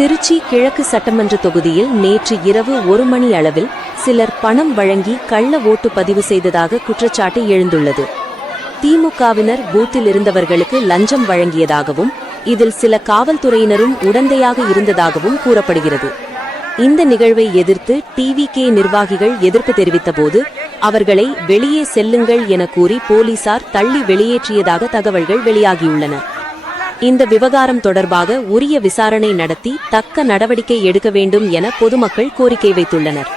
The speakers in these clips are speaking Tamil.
திருச்சி கிழக்கு சட்டமன்ற தொகுதியில் நேற்று இரவு 1 மணி அளவில் சிலர் பணம் வழங்கி கள்ள ஓட்டு பதிவு செய்ததாக குற்றச்சாட்டு எழுந்துள்ளது. திமுகவினர் பூத்தில் இருந்தவர்களுக்கு லஞ்சம் வழங்கியதாகவும் இதில் சில காவல்துறையினரும் உடந்தையாக இருந்ததாகவும் கூறப்படுகிறது. இந்த நிகழ்வை எதிர்த்து டிவிகே நிர்வாகிகள் எதிர்ப்பு தெரிவித்தபோது அவர்களை வெளியே செல்லுங்கள் என கூறி போலீசார் தள்ளி வெளியேற்றியதாக தகவல்கள் வெளியாகியுள்ளன. இந்த விவகாரம் தொடர்பாக உரிய விசாரணை நடத்தி தக்க நடவடிக்கை எடுக்க வேண்டும் என பொதுமக்கள் கோரிக்கை வைத்துள்ளனர்.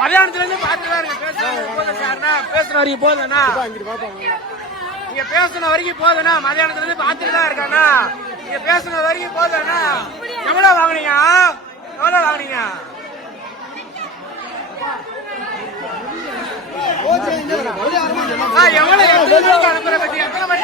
மதியானத்துல பாத்துதான் பேசுற வரைக்கும் போதும்னா நீங்க பேசுன வரைக்கும் போதும்னா மதியானத்துல இருந்து பாத்துட்டு தான் இருக்கானா நீங்க பேசுன வரைக்கும் போதும்னா எவ்வளவு வாங்குனீங்க எவ்வளவு அனுப்புற பத்தி எத்தனை மணி